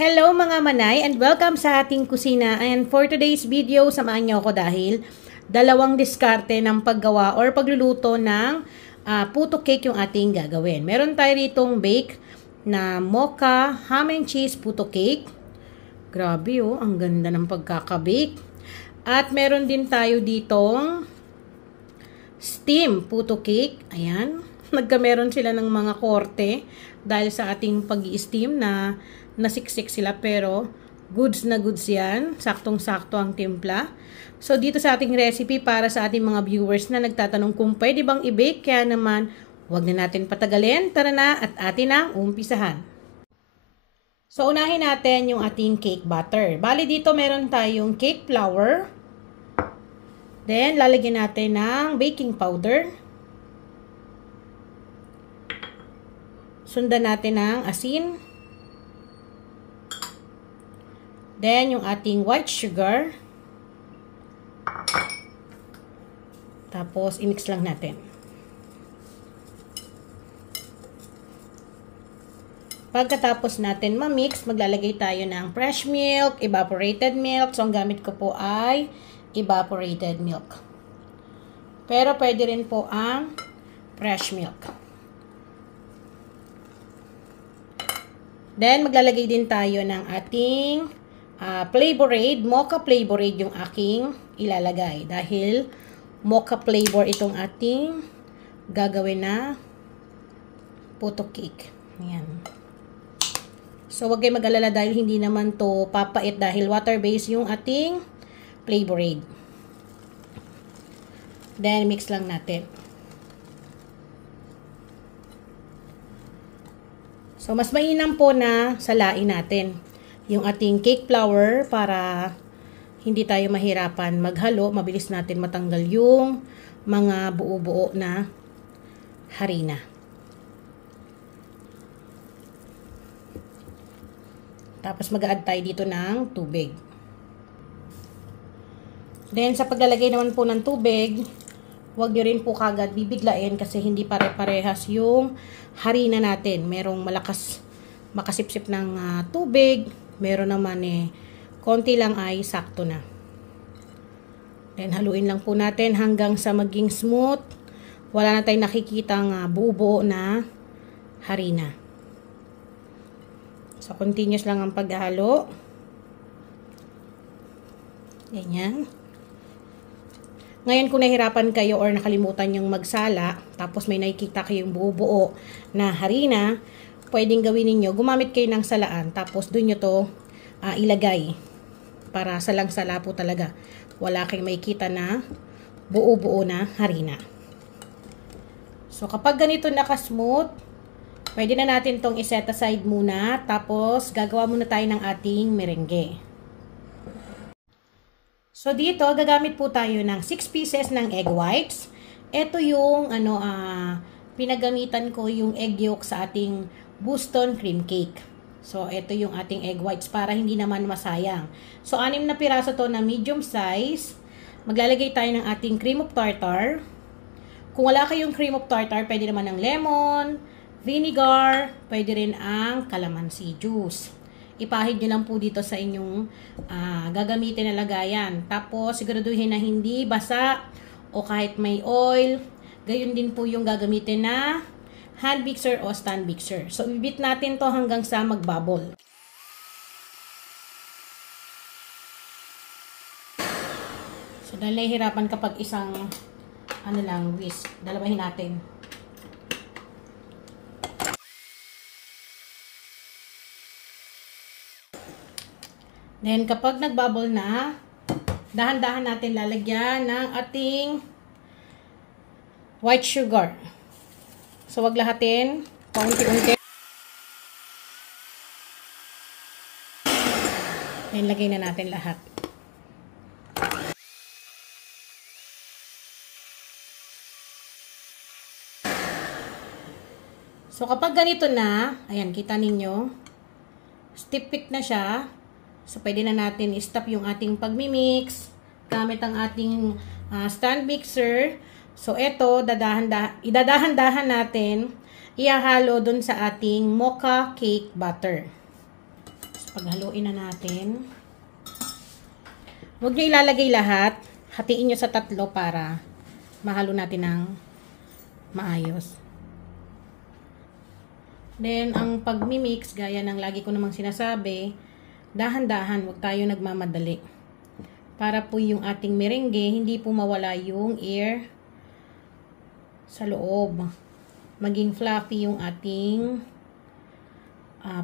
Hello mga manay and welcome sa ating kusina. And for today's video, samahan niyo ako dahil dalawang diskarte ng paggawa or pagluluto ng puto cake yung ating gagawin. Meron tayo ditong bake na mocha ham and cheese puto cake. Grabe oh, ang ganda ng pagkakabake. At meron din tayo ditong steam puto cake. Ayan, nagkameron sila ng mga korte dahil sa ating pag-i-steam na nasiksik sila, pero goods na goods yan. Saktong-sakto ang timpla. So, dito sa ating recipe para sa ating mga viewers na nagtatanong kung pwede bang i-bake, kaya naman, huwag na natin patagalin. Tara na at atin na umpisahan. So, unahin natin yung ating cake batter. Bali, dito meron tayong cake flour. Then, lalagyan natin ng baking powder. Sundan natin ng asin. Then, yung ating white sugar. Tapos, i-mix lang natin. Pagkatapos natin ma-mix, maglalagay tayo ng fresh milk, evaporated milk. So, ang gamit ko po ay evaporated milk. Pero, pwede rin po ang fresh milk. Then, maglalagay din tayo ng ating Flavorade, mocha flavorade yung aking ilalagay. Dahil mocha flavor itong ating gagawin na puto cake. Ayan. So, wag kayo mag-alala dahil hindi naman to papait dahil water-based yung ating flavorade. Then, mix lang natin. So, mas mainam po na salain natin yung ating cake flour para hindi tayo mahirapan maghalo. Mabilis natin matanggal yung mga buo-buo na harina. Tapos mag-add tayo dito ng tubig. Then sa paglalagay naman po ng tubig, huwag nyo rin po kagad bibiglain kasi hindi pare-parehas yung harina natin. Merong makasipsip ng tubig. Meron naman konti lang ay sakto na. Then, haluin lang po natin hanggang sa maging smooth. Wala na tayong nakikitang buo-buo na harina. So, continuous lang ang paghalo. Ganyan. Ngayon, kung nahirapan kayo or nakalimutan yung magsala, tapos may nakikita kayong buo-buo na harina, pwedeng gawin ninyo, gumamit kayo ng salaan, tapos dun nyo to ilagay. Para salang-sala po talaga. Wala kayong makikita na buo-buo na harina. So, kapag ganito naka-smooth, pwede na natin tong iset aside muna, tapos gagawa muna tayo ng ating merengue. So, dito, gagamit po tayo ng 6 pieces ng egg whites. Ito yung, pinagamitan ko yung egg yolk sa ating Boston cream cake. So, ito yung ating egg whites para hindi naman masayang. So, 6 na piraso to na medium size. Maglalagay tayo ng ating cream of tartar. Kung wala kayong cream of tartar, pwede naman ng lemon, vinegar, pwede rin ang calamansi juice. Ipahid nyo lang po dito sa inyong gagamitin na lagayan. Tapos, siguraduhin na hindi basa o kahit may oil. Gayon din po yung gagamitin na hand mixer o stand mixer. So, i-beat natin to hanggang sa magbubble. So, dahil nahihirapan kapag isang, whisk, dalawahin natin. Then, kapag nagbubble na, dahan-dahan natin lalagyan ng ating white sugar. So, wag lahatin. Paunti-unti. Then, lagay na natin lahat. So, kapag ganito na, ayan, kita ninyo, stiff fit na siya. So, pwede na natin i-stop yung ating pagmimix gamit ang ating stand mixer. So, ito, idadahan-dahan natin, ihahalo dun sa ating mocha cake batter. Paghaluin na natin. Huwag nyo ilalagay lahat. Hatiin nyo sa 3 para mahalo natin ng maayos. Then, ang pagmimix, gaya ng lagi ko namang sinasabi, dahan-dahan, huwag tayo nagmamadali. Para po yung ating merengue, hindi po mawala yung air sa loob. Maging fluffy yung ating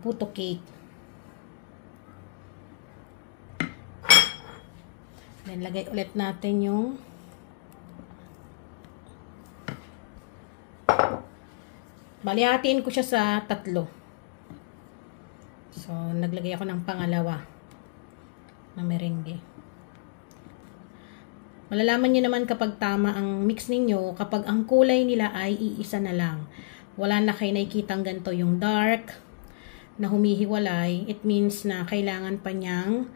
puto cake. Then, lagay ulit natin yung balihatiin ko siya sa 3. So, naglagay ako ng pangalawa na merengue. Malalaman nyo naman kapag tama ang mix ninyo, kapag ang kulay nila ay iisa na lang. Wala na kayo nakikitang ganito yung dark na humihiwalay. It means na kailangan pa niyang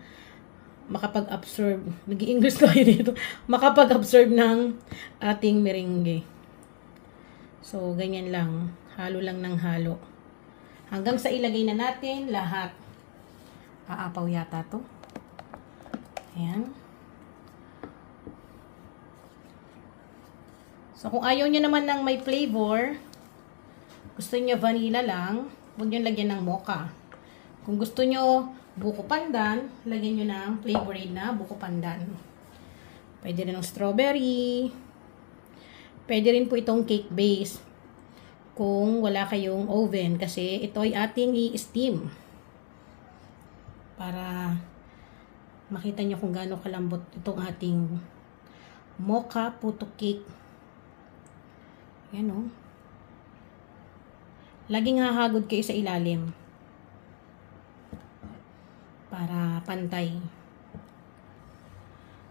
makapag-absorb, nag-i-English tayo dito, makapag-absorb ng ating merengue. So, ganyan lang. Halo lang ng halo. Hanggang sa ilagay na natin lahat. Aapaw yata to. Ayan. So, kung ayaw nyo naman ng may flavor, gusto nyo vanilla lang, huwag nyo lagyan ng mocha. Kung gusto nyo buko pandan, lagyan nyo ng flavored na buko pandan. Pwede rin ng strawberry. Pwede rin po itong cake base kung wala kayong oven kasi ito ay ating i-steam para makita nyo kung gaano kalambot itong ating mocha puto cake. Yan o. Laging hahagod kayo sa ilalim para pantay.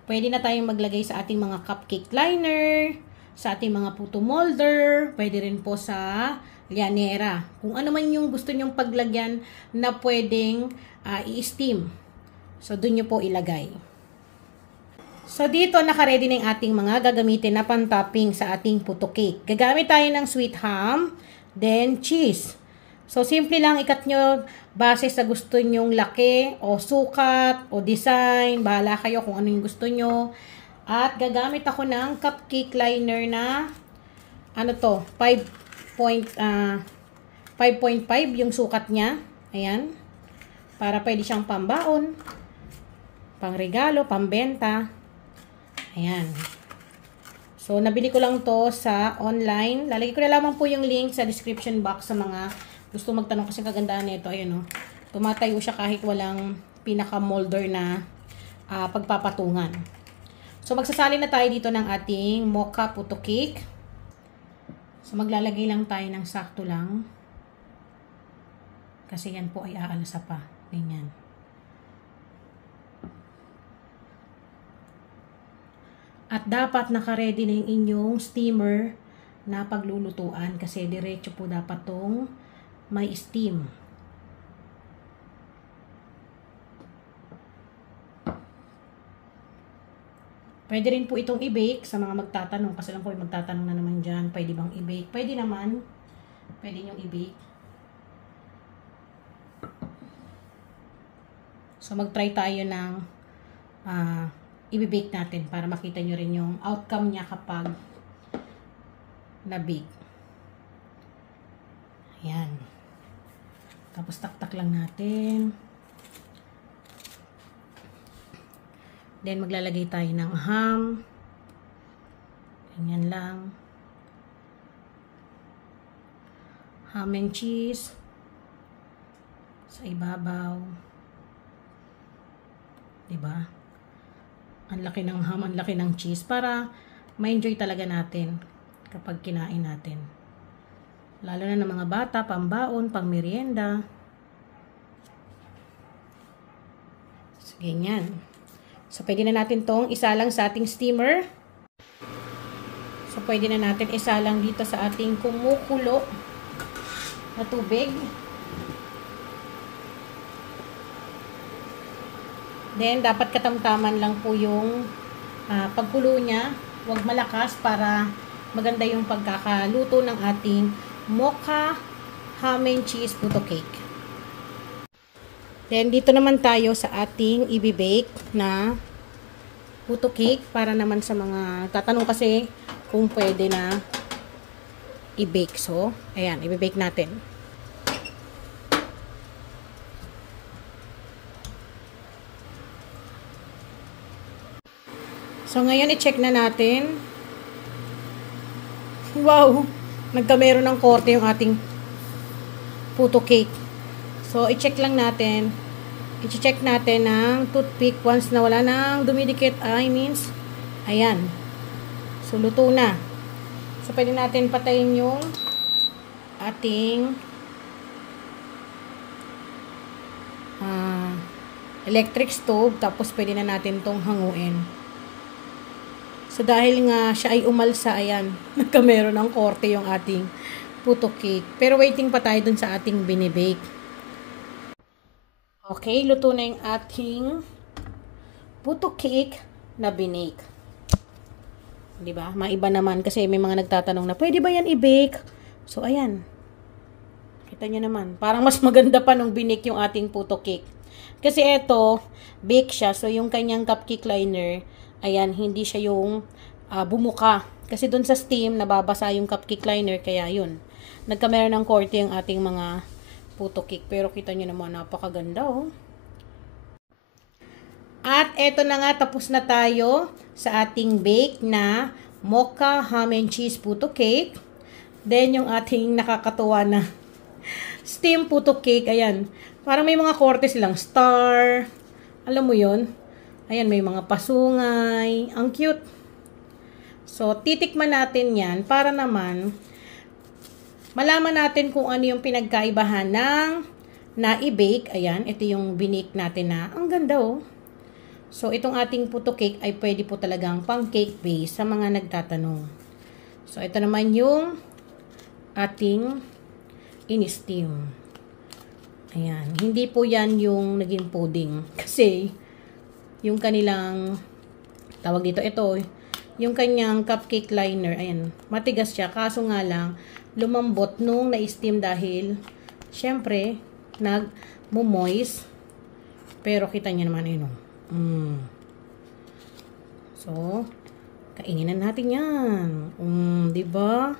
Pwede na tayong maglagay sa ating mga cupcake liner, sa ating mga puto molder, pwede rin po sa llanera. Kung ano man yung gusto nyong paglagyan na pwedeng i-steam. So, dun nyo po ilagay. So, dito naka-ready na yung ating mga gagamitin na pan-topping sa ating puto cake. Gagamit tayo ng sweet ham, then cheese. So, simple lang ikat nyo base sa gusto nyong laki o sukat o design. Bahala kayo kung ano yung gusto nyo. At gagamit ako ng cupcake liner na ano to, 5.5 yung sukat niya. Ayan. Para pwede siyang pambaon, pangregalo, pambenta. Ayan. So, nabili ko lang to sa online. Lalagay ko na lamang po yung link sa description box sa mga gusto magtanong kasi kagandahan nito. Ayan o. Tumatayo siya kahit walang pinaka-molder na pagpapatungan. So, magsasali na tayo dito ng ating mocha puto cake. So, maglalagay lang tayo ng sakto lang. Kasi yan po ay aalasa pa. Ganyan. At dapat naka-ready na yung inyong steamer na paglulutuan kasi diretso po dapat tong may steam. Pwede rin po itong i-bake sa mga magtatanong kasi lang po yung magtatanong na naman dyan. Pwede bang i-bake? Pwede naman. Pwede nyo i-bake. So mag-try tayo ng i-bake natin para makita nyo rin yung outcome niya kapag na-bake. Ayan. Tapos taktak lang natin. Then maglalagay tayo ng ham. Ganyan lang. Ham and cheese. Sa ibabaw. Diba? Ang laki ng ham, ang laki ng cheese. Para ma-enjoy talaga natin kapag kinain natin. Lalo na ng mga bata, pambaon, pang merienda. So, ganyan. So, pwede na natin tong isa lang sa ating steamer. So, pwede na natin isa lang dito sa ating kumukulo na tubig. Then, dapat katamtaman lang po yung pagkulo niya. Huwag malakas para maganda yung pagkakaluto ng ating mocha ham and cheese puto cake. Then, dito naman tayo sa ating ibibake na puto cake para naman sa mga tatanong kasi kung pwede na i-bake. So, ayan, i-bake natin. So, ngayon i-check na natin. Wow! Nagkameron ng korte yung ating puto cake. So, i-check lang natin. I-check natin ng toothpick once na wala nang dumidikit. Means, ayan. So, luto na. So, pwede natin patayin yung ating electric stove. Tapos, pwede na natin tong hanguin. So, dahil nga siya ay umalsa, ayan, nagkameron ng korte yung ating puto cake. Pero waiting pa tayo dun sa ating binibake. Okay, luto na yung ating puto cake na binake. Diba? Maiba naman kasi may mga nagtatanong na, pwede ba yan i-bake? So, ayan. Kita nyo naman. Parang mas maganda pa nung binake yung ating puto cake. Kasi eto, bake siya. So, yung kanyang cupcake liner, ayan, hindi siya yung bumuka. Kasi dun sa steam, nababasa yung cupcake liner. Kaya yun, nagkameron ng korte yung ating mga puto cake. Pero kita nyo naman, napakaganda oh. At eto na nga, tapos na tayo sa ating bake na mocha ham and cheese puto cake. Then yung ating nakakatuwa na steam puto cake. Ayan, parang may mga korte silang star. Alam mo yun? Ayan, may mga pasungay. Ang cute. So, titikman natin yan para naman malaman natin kung ano yung pinagkaibahan ng na-i-bake. Ayan, ito yung binake natin na ang ganda oh. So, itong ating puto cake ay pwede po talagang pang cake base sa mga nagtatanong. So, ito naman yung ating in-steam. Ayan, hindi po yan yung naging pudding. Kasi, yung kanilang, tawag dito, ito, yung kanyang cupcake liner, ayan, matigas siya. Kaso nga lang, lumambot nung na-steam dahil, syempre, nag-moist. Pero kita niyo naman, yun. So, kainin na natin yan. Diba?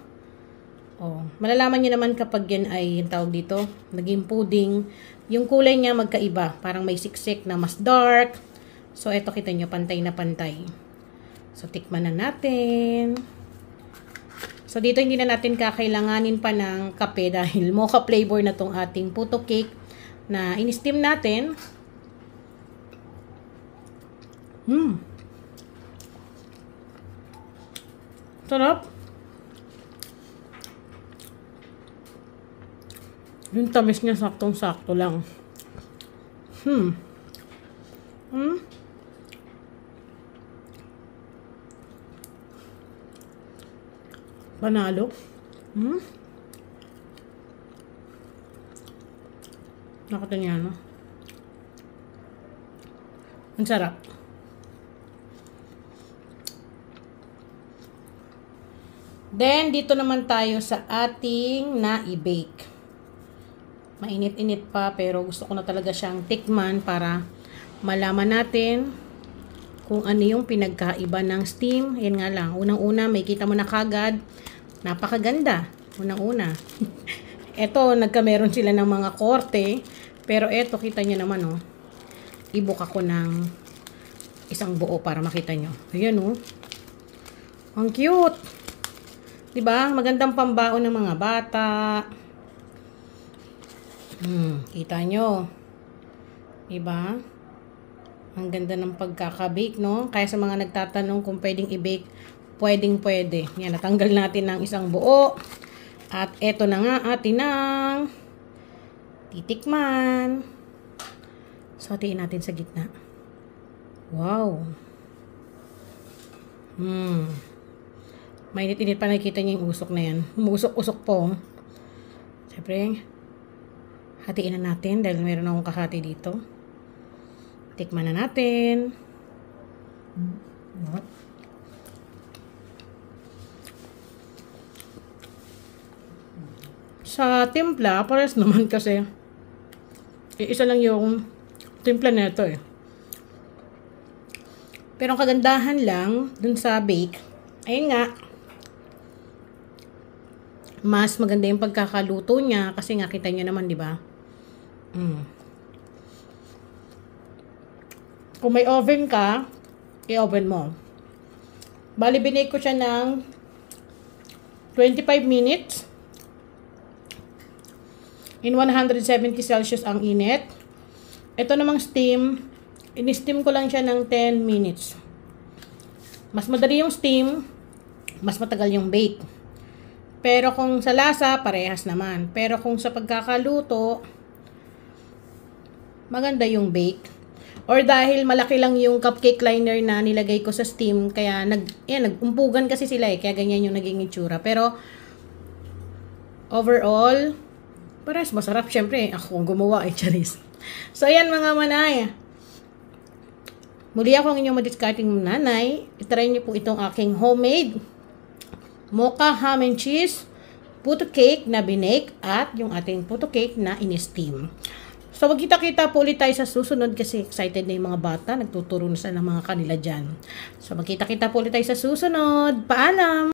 Oh, malalaman niyo naman kapag yan ay, yung tawag dito, naging pudding. Yung kulay niya magkaiba. Parang may siksik na mas dark. So, eto kita nyo, pantay na pantay. So, tikman na natin. So, dito hindi na natin kakailanganin pa ng kape dahil mocha flavor na tong ating puto cake na in-steam natin. Sarap. Yung tamis niya saktong-sakto lang. Panalo. Nakita niya, no? Ang sarap. Then, dito naman tayo sa ating na-i-bake. Mainit-init pa, pero gusto ko na talaga siyang tikman para malaman natin kung ano yung pinagkaiba ng steam. Yan nga lang, unang-una, may kita mo na kagad. Napakaganda. Unang-una. Ito, nagkameron sila ng mga korte. Pero eto, kita nyo naman, oh. I-book ako ng isang buo para makita nyo. Ayan, oh. Ang cute. Diba? Magandang pambaon ng mga bata. Kita nyo. Diba? Ang ganda ng pagkakabake, no? Kaya sa mga nagtatanong kung pwedeng i-bake, pwedeng-pwede. Yan, natanggal natin ng isang buo. At eto na nga atin ang titikman. So, hatiin natin sa gitna. Wow. Mainit-init pa, nakikita niyo yung usok na yan. Umusok-usok po. Siyempre, hatiin na natin dahil meron akong kahati dito. Tikman na natin. Sa timpla, pares naman kasi isa lang yung Timpla na ito eh. Pero ang kagandahan lang dun sa bake, ayun nga, mas maganda yung pagkakaluto niya kasi nga kita nyo naman, di ba? Kung may oven ka, i-oven mo. Bali, binake ko siya ng 25 minutes. In 170 Celsius ang init. Ito namang steam, in-steam ko lang siya ng 10 minutes. Mas madali yung steam, mas matagal yung bake. Pero kung sa lasa, parehas naman. Pero kung sa pagkakaluto, maganda yung bake. Or dahil malaki lang yung cupcake liner na nilagay ko sa steam, kaya nag-umpugan kasi sila eh, kaya ganyan yung naging itsura. Pero overall, parehas masarap. Syempre, ako ang gumawa eh, charis. So ayan mga manay. Muli ako ang inyong madiscarding nanay. Itry niyo po itong aking homemade mocha ham and cheese puto cake na binake at yung ating puto cake na in-steam. So, magkita-kita po ulit tayo sa susunod kasi excited na yung mga bata. Nagtuturo na sa ng mga kanila dyan. So, magkita-kita po ulit tayo sa susunod. Paalam!